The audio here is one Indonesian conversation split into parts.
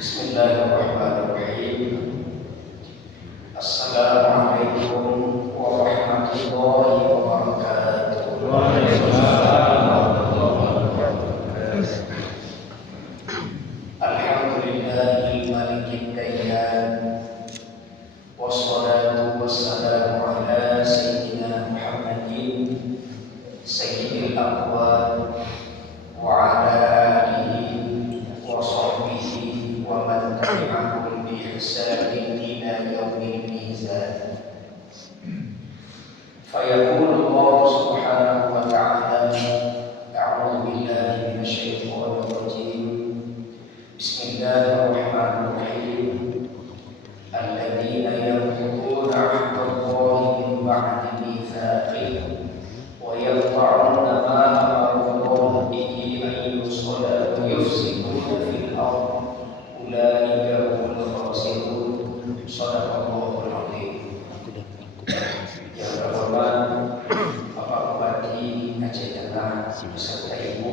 Bismillahirrahmanirrahim. Assalamualaikum warahmatullahi wabarakatuh. Alhamdulillahil malikil dayyan, wassalatu wassalamu ala sayyidina Muhammadin sayyidil aqwam wa ala alihi wa sahbihi wa man tabi'ahum bi ihsanin ila yaumil mizan. Fayaqulu Allah subhanahu wa ta'ala, a'udzu billahi minasy syaithanir rajim. Bismillahirrahmanirrahim. Alladzina yanquduna 'ahdallahi min ba'di mitsaqihi wa yaqta'una ma amara Allah bihi an yusala wa yufsiduna fil ardh. Ulaika humul khasirun. Shadaqallahul 'azim. Yang terhormat Bapak Bupati Aceh Tengah beserta Ibu,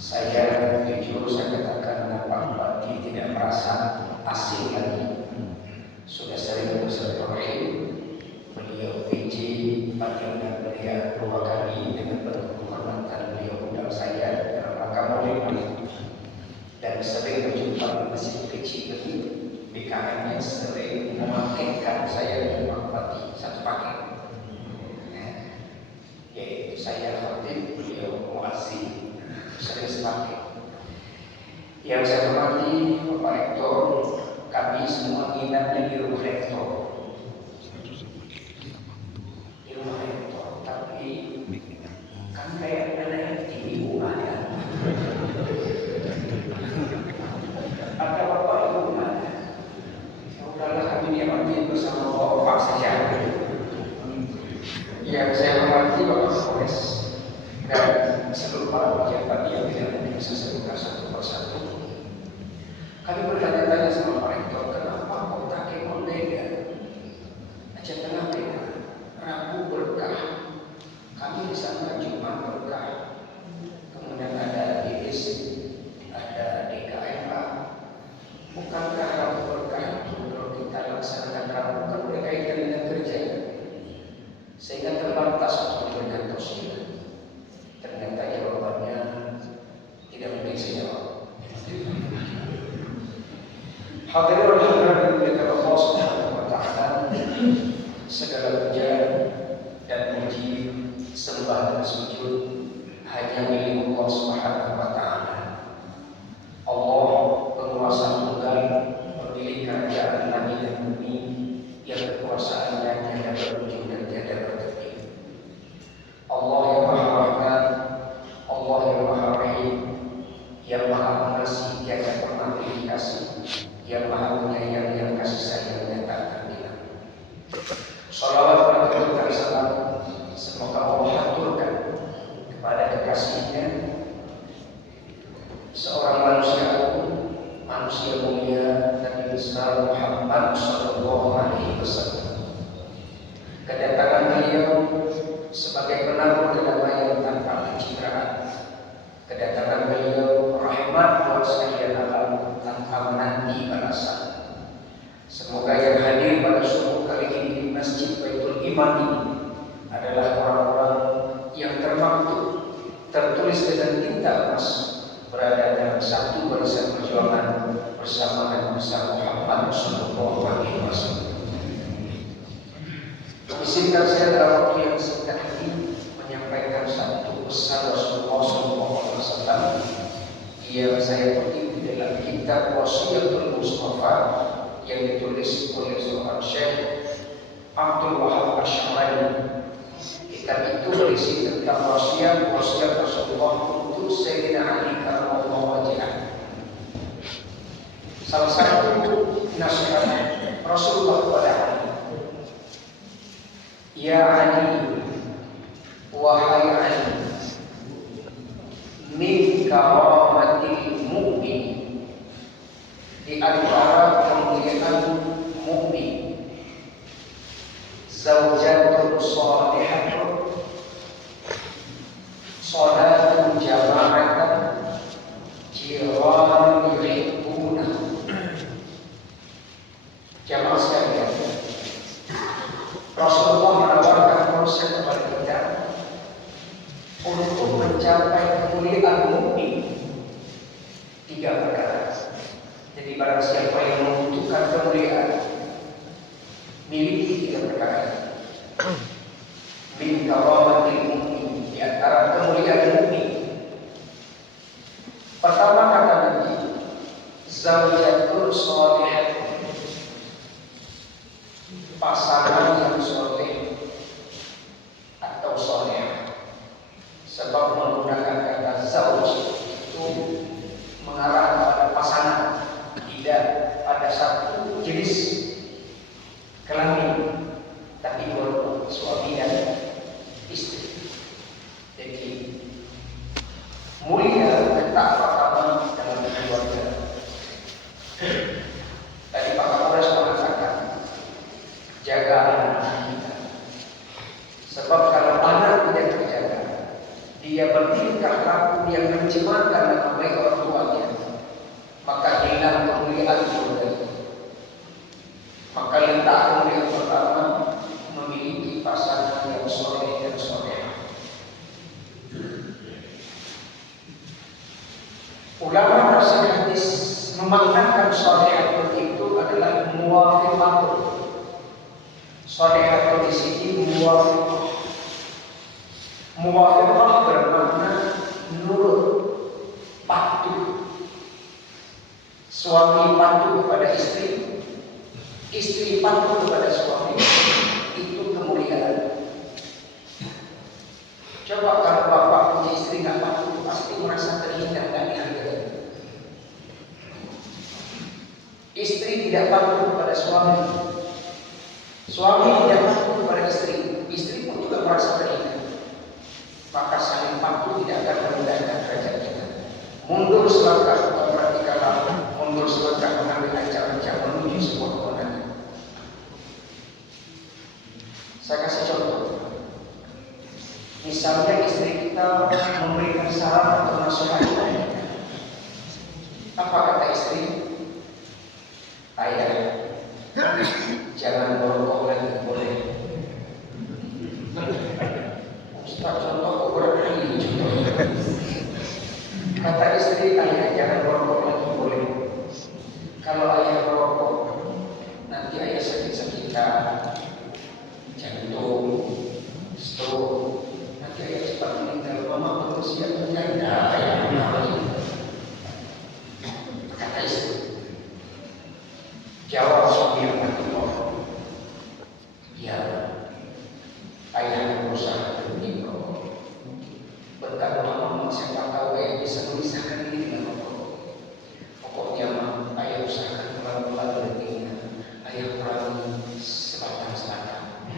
saya jujur saya katakan Pak Bupati tidak merasa asing lagi. Sudah sering bersilaturahim. Beliau PJ panggilan beliau 2 kali dengan penuh kehormatan beliau undang saya dalam rangka Maulid, dan sering berjumpa di masjid kecil ini. BKM-nya sering memakaikan saya dengan Pak Bupati satu paket, yaitu saya khatib, beliau muazzin, sering sepaket. Yang saya hormati Bapak Rektor, kami semua nginapnya di rumah Rektor. Di rumah Rektor, tapi kan kayak anak tinggi ada. Ada Bapak Ibu mana? Ya udahlah, kami nikmati bersama Bapak saja. Yang saya hormati Bapak Kapolres dan seluruh para pejabat yang tidak bisa sebutkan satu persatu. Kami bertanya-tanya sama Pak Rektor, kenapa kota Kemon beda? Aceh Tengah beda. Rabu berkah, kami di sana Jumat berkah. Kemudian ada DIS, ada DKMA. Bukankah Rabu berkah itu kalau kita laksanakan Rabu kan berkaitan dengan kerja, sehingga terbatas untuk memberikan tausiah? Ternyata jawabannya tidak mungkin saya jawab. Hadirin hadirat yang Allah Subhanahu wa ta'ala, segala puja dan puji, sembah dan sujud hanya milik Allah Subhanahu wa ta'ala. Allah penguasa tunggal, pemilik kerajaan langit dan bumi, yang kekuasaannya tiada berujung dan tiada bertepi. Allah yang Maha Rahman, Allah yang Maha Rahim, yang Maha Pengasih tiada pernah dikasih, yang Maha Penyayang yang kasih sayangnya tak terhilang. Salawat dan salam semoga Allah haturkan kepada kekasihnya, seorang manusia agung, manusia mulia, Nabi besar Muhammad sallallahu alaihi wasallam. Kedatangan beliau sebagai penabur kedamaian tanpa pencitraan. Kedatangan beliau rahmat buat sekalian alam tanpa menanti balasan. Semoga yang hadir pada subuh kali ini di Masjid Baitul Iman ini adalah orang-orang yang termaktub, tertulis dengan tinta emas, berada dalam satu barisan perjuangan bersama Nabi besar Muhammad sallallahu alaihi wasallam. Izinkan saya dalam waktu yang singkat ini menyampaikan satu pesan Rasulullah sallallahu alaihi wasallam yang saya kutip di dalam kitab Wasiyatul Mustafa yang ditulis oleh seorang Syekh Abdul Wahab Asy'ari. Kitab itu berisi tentang wasiat Rasulullah untuk Sayyidina Ali karramallahu wajhah. Salah satu nasihat Rasulullah kepada Ali, ya Ali, wahai Ali, min karamatil mu'min, di antara kemuliaan mukmin, zaujatun shalihatun, salatun jama'atan, jiranun yuhibbuna mencapai kemuliaan mukmin? 3 perkara. Jadi barang siapa yang membutuhkan kemuliaan, miliki 3 perkara ini. Min karamatil mukmin, di antara kemuliaan mukmin. Pertama kata Nabi, zawjatul shalihah, pasangan yang soleh atau soleh. Sebab menggunakan kata zauj itu mengarah kepada pasangan, tidak pada satu jenis kelamin, tapi walaupun suami dan istri. Jadi mulia letak pertama dalam keluarga. Tadi Pak Kapolres mengatakan jaga anak kita. Sebab kalau anak tidak terjaga, dia bertingkah laku yang mencemarkan nama baik orang tuanya, maka hilang kemuliaan keluarga itu. Maka letak kemuliaan pertama memiliki pasangan yang soleh dan soleh. Ulama tafsir hadis memaknakan soleh itu adalah muwafiqatun. Soleh di sini muwafiqah. Muwafiqah bermakna nurut, patuh. Suami patuh kepada istri, istri patuh kepada suami. Itu kemuliaan. Coba kalau bapak punya istri nggak patuh, pasti merasa terhina, nggak dihargai. Istri tidak patuh kepada suami, suami tidak patuh kepada istri, istri pun juga merasa terhina. Maka saling patuh tidak akan merendahkan derajat kita. Mundur selangkah, memperhatikanlah, mundur selangkah mengambil ancam-ancam menuju sebuah kemenangan. Saya kasih contoh. Misalnya istri kita memberikan saran atau nasihat, apa kata istri? Ayah, jangan merokok lagi, boleh? Ustaz, contoh berarti contoh. Kata istri, ayah jangan merokok lagi, boleh? Kalau ayah merokok, nanti ayah sakit-sakitan, jantung, stroke. Nanti ayah cepat meninggal, mama belum siap menjaga ayah. Kata istri. Jawab suami yang berdoa, ya, ayah berusaha berhenti merokok. Berkat mama, siapa tahu ayah bisa memisahkan diri dengan rokok. Pokoknya mama, ayah usahakan pelan-pelan berhentinya. Ayah kurangi sebatang-sebatang.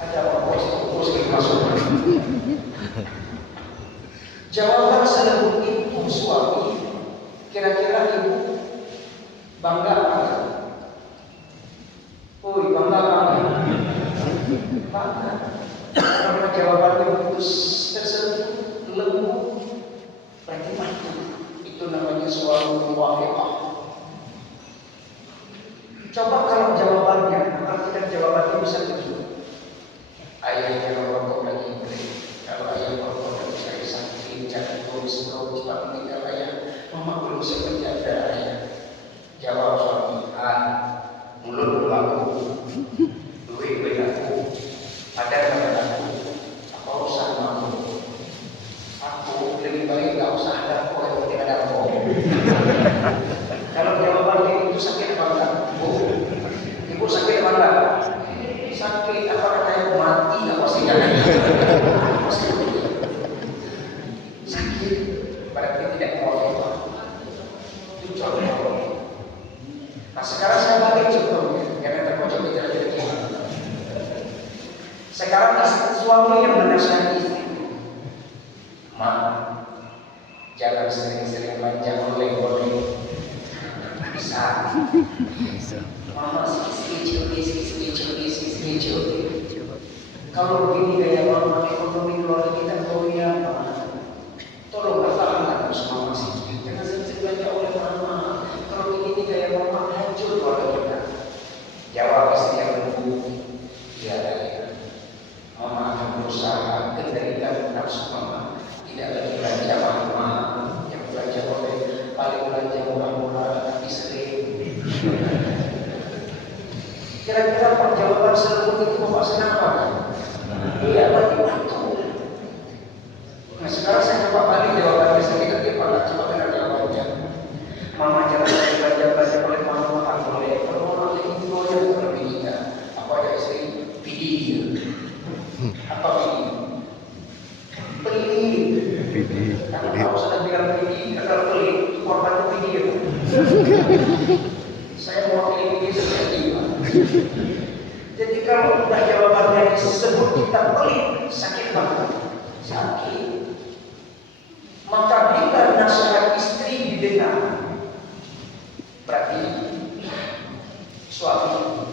Ada rokok itu masuk. Jawaban selebut itu suami, kira-kira ibu bangga apa? Oi, bangga apa? Bangga. Karena jawabannya begitu tersebut lembut, berarti mantap. Itu namanya suami muwafiqah. Coba kalau jawabannya, artikan jawabannya bisa begitu. Ayah jangan merokok lagi, boleh. Kalau ayah merokok lagi saya sakit, jangan terus cepat meninggal ayah. Mama belum bisa menjaga ayah. Jawab suami, mulut aku, duit aku, ada kepada aku, apa usah aku? Aku lebih baik gak usah ada aku kalau tidak ada aku. Kalau jawaban itu sakit apa enggak? Ibu sakit apa enggak? Sakit apa katanya mati nggak pasti jangan. Sakit berarti tidak mau. Itu contoh. Nah sekarang saya balik contohnya, karena terpojok bicara jadi gimana. Sekarang suami yang menasihati istri, mak, jangan sering-sering manja oleh-oleh. Bisa. Mama sikit-sikit, sikit-sikit. Kalau begini gaya mama, ekonomi keluarga kita goyang. Tolong pertahankan semua masih. Jangan sering-sering manja oleh mama. Kalau begini gaya mama, hancur keluarga kita. Jawab istri yang lembut, ya, mama akan berusaha kendalikan nafsu mama. Tidak lagi belanja mahal, yang belanja oleh paling belanja murah-murah tapi sering. Kira-kira perjalanan selembut itu Bapak senang apa? Iya, tapi betul. Nah sekarang saya coba balik jawabannya sedikit dia pada coba dengar jawabannya. Mama jangan belanja oleh mama makan boleh. Kalau orang itu aja bukan pilihnya. Apa aja istri pilih. Apa pilih? Pilih. Karena kalau sudah bilang pilih, kalau pilih korban pilih. Saya mau pilih seperti itu. Jadi kalau udah jawabannya disebut kita pelit, sakit banget. Sakit. Maka bila nasihat istri didengar, berarti suami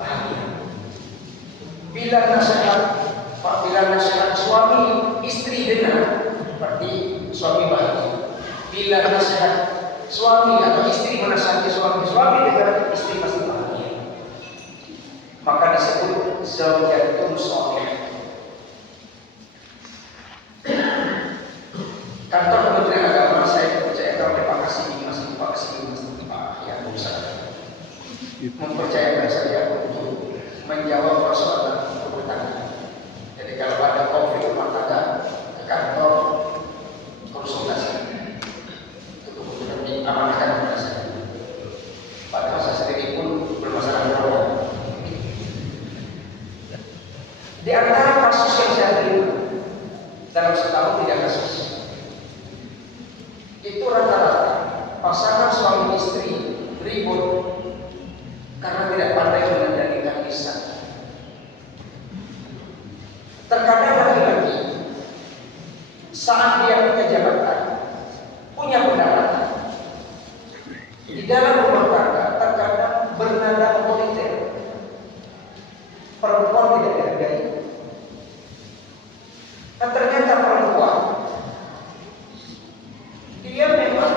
bahagia. Bila nasihat suami istri dengar, berarti suami bahagia. Bila nasihat suami atau istri menasihati suami dengar, istri pasti bahagia. Maka disebut zaujatun shalihah. Kantor Kementerian Agama saya percayakan oleh Pak Kasih yang berusaha mempercayakan saya untuk menjawab persoalan rumah tangga. Jadi kalau ada konflik rumah tangga ke kantor konsultasi itu kemudian diamankan kepada saya. Padahal saya sendiri pun bermasalah dengan. Di antara kasus yang saya terima dalam setahun 3 kasus, itu rata-rata pasangan suami istri ribut karena tidak pandai mengendalikan lisan. Terkadang laki-laki saat dia punya jabatan, punya pendapatan, di dalam rumah tangga terkadang bernada otoriter. Perempuan tidak dihargai. Dan ternyata perempuan dia memang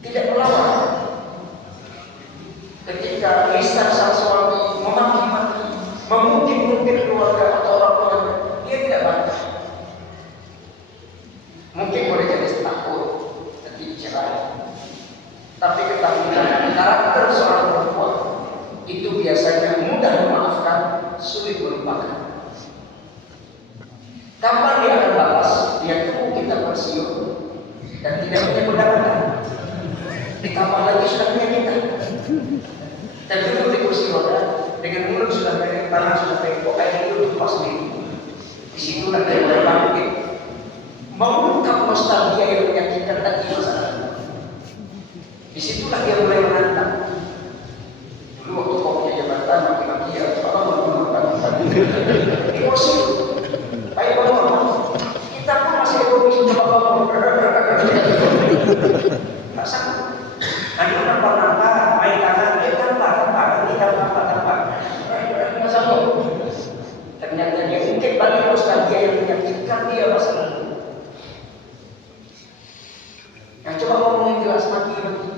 tidak melawan. Ketika lisan sang suami memaki-maki, memungkit-mungkit keluarga atau orang tuanya, dia tidak bantah. Mungkin boleh jadi takut, nanti cerai. Tapi ketakutan karakter seorang perempuan itu biasanya mudah memaafkan, sulit melupakan. Kapan dia akan balas? Dia tunggu kita pensiun dan tidak punya pendapatan. Ditambah lagi sudah punya kita. Dan duduk di kursi roda dengan mulut sudah kering, tangan sudah bengkok, kayak itu lupa sendiri. Disitulah dia mulai bangkit, mengungkap nostalgia yang menyakitkan hati masa lalu. Disitulah dia mulai menantang. Dulu waktu kau punya jabatan, maki-maki ya, kalau menggunakan di kursi, baik bangun. Kita pun masih egois coba bangun. Tak sanggup. Nanti orang nampak, main tangan, dia tanpa, ini tanpa. Nggak sanggup. Ternyata dia mungkin balik nostalgia yang menyakitkan dia masa lalu. Nah coba ngomongin jelas maki-maki.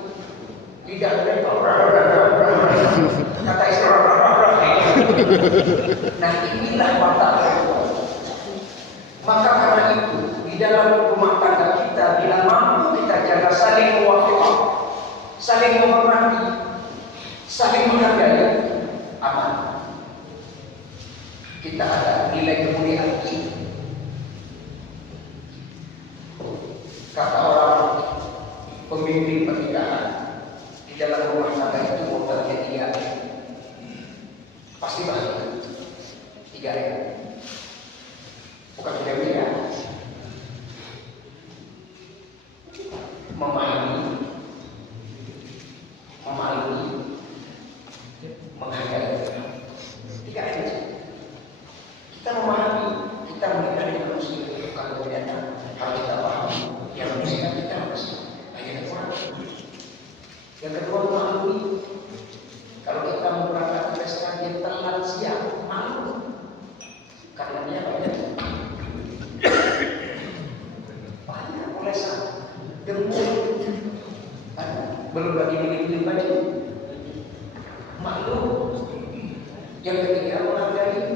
Lidah berapa? Kata istri nah inilah watak perempuan. Maka karena itu di dalam rumah tangga kita bila mampu kita jaga saling mewafaqah, saling menghormati, saling menghargai, aman. Kita ada nilai kemuliaan kita. Kata orang pemimpin pernikahan, di dalam rumah tangga itu modalnya 3 pasti bahagia. 3 bukan tidak mulia. Memahami, menghargai. 3 aja. Kita memahami, kita menikah dengan manusia bukan ternyata harus kita pahami yang manusia kita harus hanya kurang. Yang kedua memahami. Kalau kita menggunakan pesta dia telat siang, malu. Karena dia banyak olesan, debu, belum lagi beli baju, malu. Yang ketiga menghargai.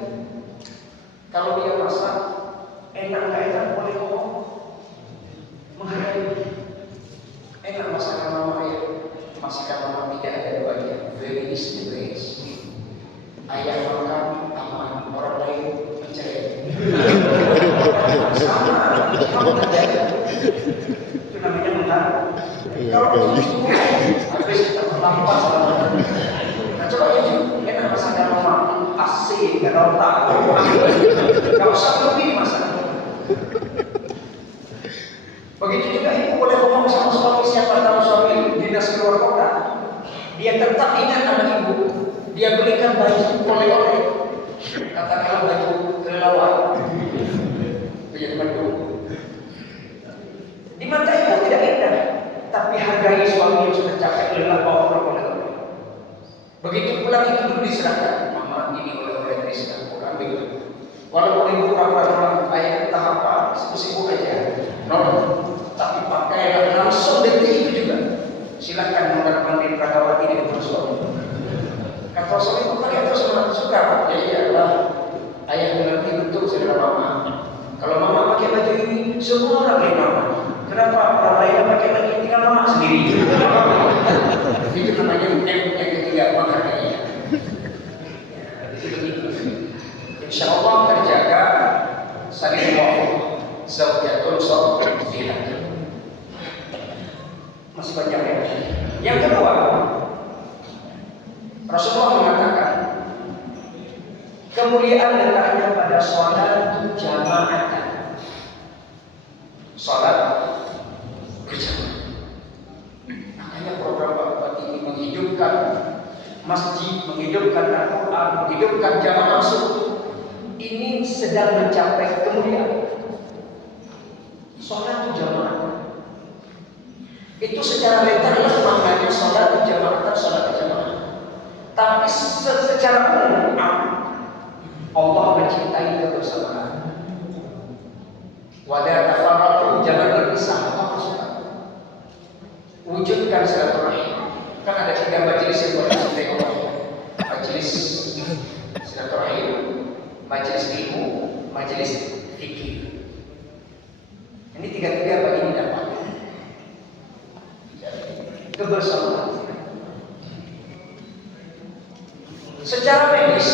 Kalau dia masak enak ayah makan aman, orang lain mencerai. Sama, kamu terjadi. Itu namanya mengaruh. Kalau begitu, habis kita terlambat sama. Nah coba ini, enak masakan mama, asik, gak ada otak. Gak usah lebih masakan. Begitu juga ibu boleh ngomong sama suami, siapa tahu suami dinas keluar kota, dia tetap ingat nama ibu, dia belikan baju oleh-oleh, katakanlah baju kelelawar, baju baju. Di mata ibu tidak indah, tapi hargai suami yang sudah capek lelah bawa oleh-oleh. Begitu pulang itu dulu diserahkan, mama ini oleh-oleh dari Singapura, ambil. Walaupun ibu orang ayah entah apa, sibuk aja, tapi pakai langsung detik itu juga. Silakan mondar-mandir Pragawati di depan suami. Kata suami itu pakai terus suka, ya iyalah. Ayah mengerti betul saudara mama. Kalau mama pakai baju ini, semua orang lihat mama. Kenapa orang lain pakai baju ini, tinggal mama sendiri? Itu namanya yang ketiga menghargai. Insya Allah terjaga saling muafak, zawjatun shalihatun. Masih banyak ya. Yang kedua, Rasulullah mengatakan kemuliaan letaknya pada sholat jamaah. Sholat berjamaah. Makanya program Bapak ini menghidupkan masjid, menghidupkan Al-Quran, menghidupkan jamaah subuh. Ini sedang mencapai kemuliaan. Sholat jamaah itu secara literal maknanya sholat jamaah, sholat jamaah. Tapi secara umum Allah mencintai kebersamaan. Wadah tafarraqu, jangan berpisah. Apa maksudnya? Wujudkan silaturahim. Kan ada 3 majelis yang boleh dicintai Allah. Majelis silaturahim, majelis ilmu, majelis fikih. Ini 3 bagi ini dapat kebersamaan. Secara medis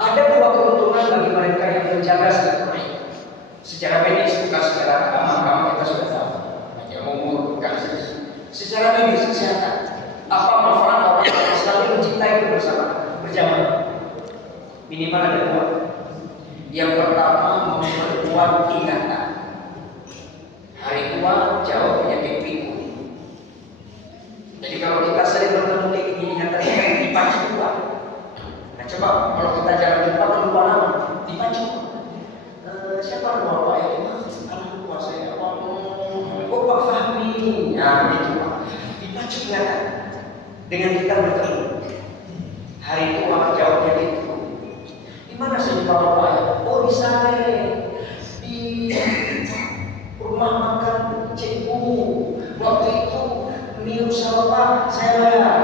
ada 2 keuntungan bagi mereka yang menjaga silaturahim. Secara medis, bukan secara agama kita sudah tahu. Hanya umur, bukan secara medis kesehatan. Apa manfaat orang yang selalu mencintai kebersamaan berjamaah? Minimal ada 2. Yang pertama, memperkuat ingatan. Hari tua jauh penyakit pikun. Jadi kalau kita sering bertemu kayak gini, ingatan kita dipacu kuat. Nah coba kalau kita jalan cepat lupa nama, dipacu. Siapa nama Pak ya? Anak lupa saya. Oh Pak Fahmi. Nah begitu Pak. Dipacu ingatan. Dengan kita bertemu. Hari tua jauh penyakit pikun. Di mana saya dibawa Pak ya? Oh di sana di rumah makan Cikgu. Waktu itu mie usaha Pak saya bayar.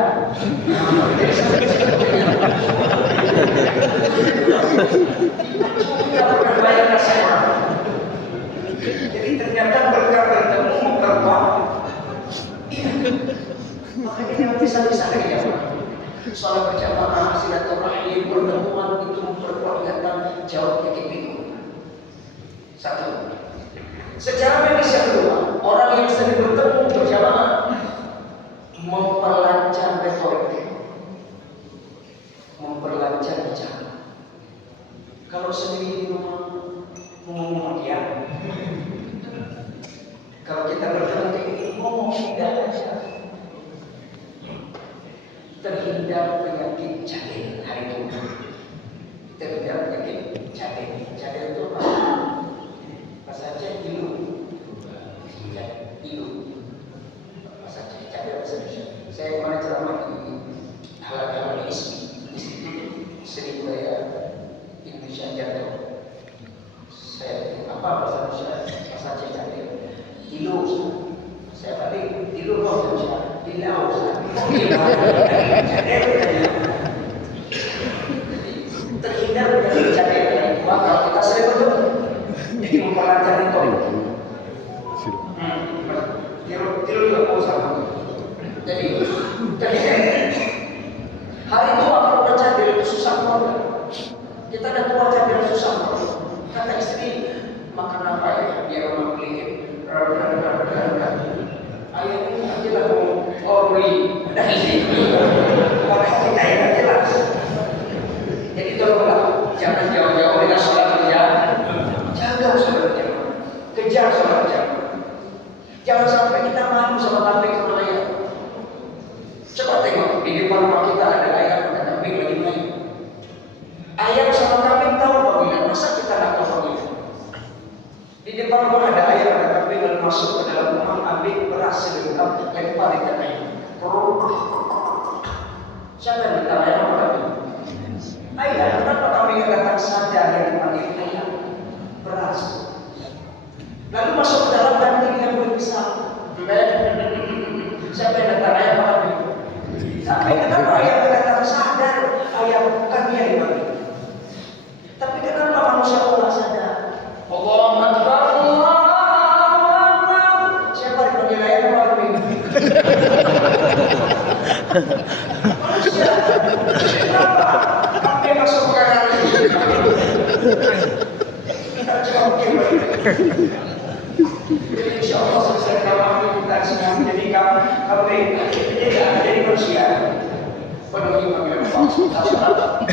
Jadi ternyata berkat bertemu memperkuat. Iya. Makanya yang bisa-bisa ya Pak. Sholat berjamaah, silaturahim, pertemuan itu memperkuat ingatan jauh penyakit pikun. 1. Secara medis yang kedua, orang yang sering bertemu berjamaah memperlancar retorik, memperlancar bicara. Kalau sendiri di rumah ngomong dia, kalau kita bertemu kayak gini ngomong tidak aja, terhindar penyakit cadel hari itu. Terhindar penyakit cadel. Cadel itu apa? Bahasa Aceh tilu. Bahasa Aceh cadel bahasa Indonesia. Saya kemarin ceramah di halaman Institut Seni Budaya Indonesia Jatuh. Saya apa bahasa Indonesia? Bahasa Aceh cadel. Tilu. Saya balik tilu bahasa Indonesia. Tilau. Terhindar dari cadel. Kalau kita sering bertemu, jadi memperlancar itu. Tiru juga mau sama. Jadi terhindar. Jangan sampai kita malu sama kambing sama ayam. Coba tengok di depan rumah kita ada ayam dan kambing lagi main. Ayam sama kambing tahu panggilan, masa kita nggak tahu panggilan? Di depan rumah ada ayam ada kambing dan masuk ke dalam rumah, ambil beras lengkap, lempar di tanah. Siapa yang datang ayam apa kambing? Ayam. Kenapa kambing yang datang saja yang dipanggil ayam? Beras. Lalu masuk ke dalam kambing yang berpisah. Siapa yang datang ayam apa kambing? Tapi kenapa ayam yang datang sadar ayam bukan dia yang dipanggil? Tapi kenapa manusia tidak sadar? Allahu Akbar, Allahu Akbar. Siapa yang dipanggil ayam apa kambing? Manusia. Kenapa? Kambing masuk ke dalam ini. Kita jawab gimana? Jadi insya Allah selesai kami kita sedang menjadi kambing. Jadi manusia. Penuhi panggilan Allah.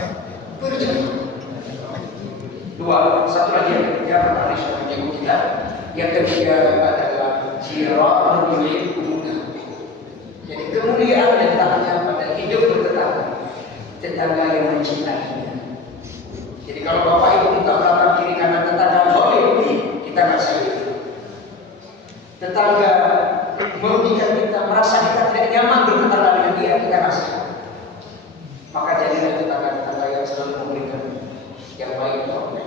Dua, satu lagi yang ketiga menarik menjenguk kita. Yang ketiga adalah jirahul mulia. Jadi kemuliaan letaknya pada hidup bertetangga, tetangga yang mencintainya. Jadi kalau bapak ibu buka belakang kiri kanan tetangga boleh, kita nggak sayang. Tetangga merugikan kita, merasa kita tidak nyaman bertetangga dengan dia, kita nggak sayang. Maka jadilah tetangga-tetangga yang selalu memberikan yang baik untuk kita.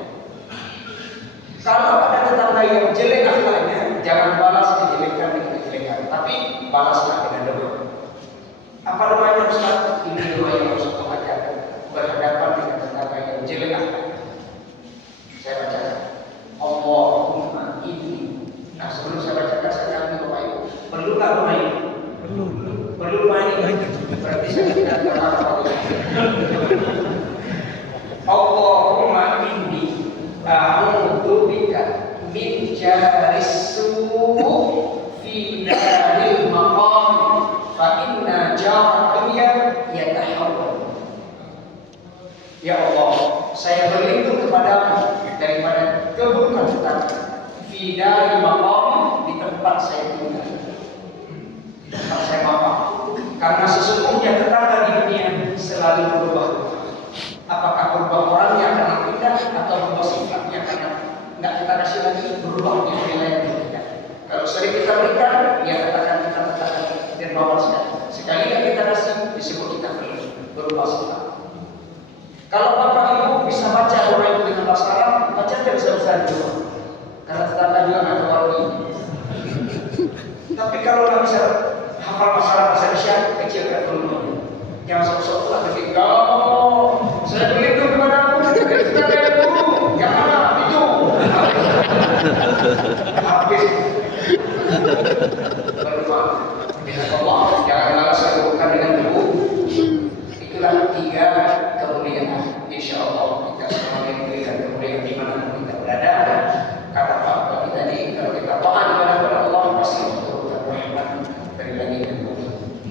Kalau ada tetangga yang jelek akhlaknya, jangan balas kejelekan dengan kejelekan, tapi balaslah dengan doa. Apa doanya Ustaz? Ini doa yang harus kita bacakan berhadapan dengan tetangga yang jelek akhlaknya. Saya bacakan. Allahumma inni. Nah sebelum saya bacakan saya ambil doa itu. Perlu nggak doa ini? Perlu doa ini. Berarti saya tidak apa-apa. Allahumma inni a'udzubika min jaris su' fi daril maqam fa inna jarad dunya yatahawwal. Ya Allah, saya berlindung kepadamu daripada keburukan tetangga fi daril maqam, di tempat saya tinggal, di tempat saya makan. Karena sesungguhnya tetangga di dunia selalu berubah. Apakah berubah orangnya karena pindah atau berubah sifatnya karena nggak kita kasih lagi, berubahnya nilai kita. Kalau sering kita berikan, dia katakan kita dan bawa sekali yang kita kasih disebut kita berubah sifat. Kalau bapak ibu bisa baca doa itu dengan bahasa Arab, baca aja besar-besar doa. Karena tetangga juga nggak tahu ini. Tapi kalau nggak bisa hafal masalah bahasa Indonesia, kecilkan dulu. Yang sok-sok lah ketika saya berlindung kepadamu dari tetangga guru. Yang mana? Itu. Habis. Berdoa. Allah, janganlah saya bukan dengan debu. Itulah tiga kemuliaan. Insya Allah kita semua diberikan kemuliaan di mana kita berada. Kata Pak tadi, kalau kita taat kepada Allah pasti turunkan rahmat dari langit dan bumi.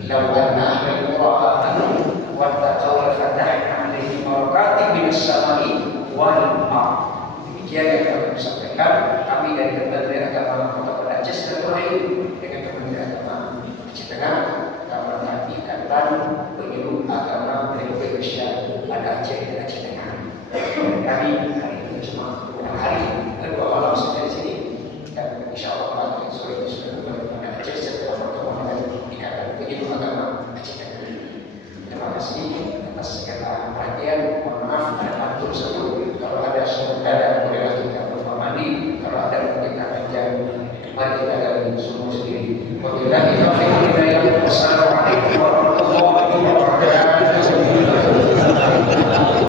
Lawan ahlul qura amanu wattaqaw fatahna alaihim barakatin minas samai wal ardh. Demikian yang kami sampaikan. Kami dari Kementerian Agama Kota Banda Aceh silaturahim dengan Kementerian Agama Aceh Tengah dalam rangka ikatan penyuluh agama Republik Indonesia pada Aceh dan Aceh Tengah. Kami hari ini cuma hari kedua malam sampai di sini dan insya Allah sore ini sudah kembali pada Aceh setelah pertemuan dengan ikatan penyuluh agama Aceh Tengah. Terima kasih atas segala perhatian. Mohon maaf ada atur satu. Kalau ada saudara bolehlah kita berpamadi. Kalau ada kita akan kembali kita akan semua sendiri. Wabillahi taufiq.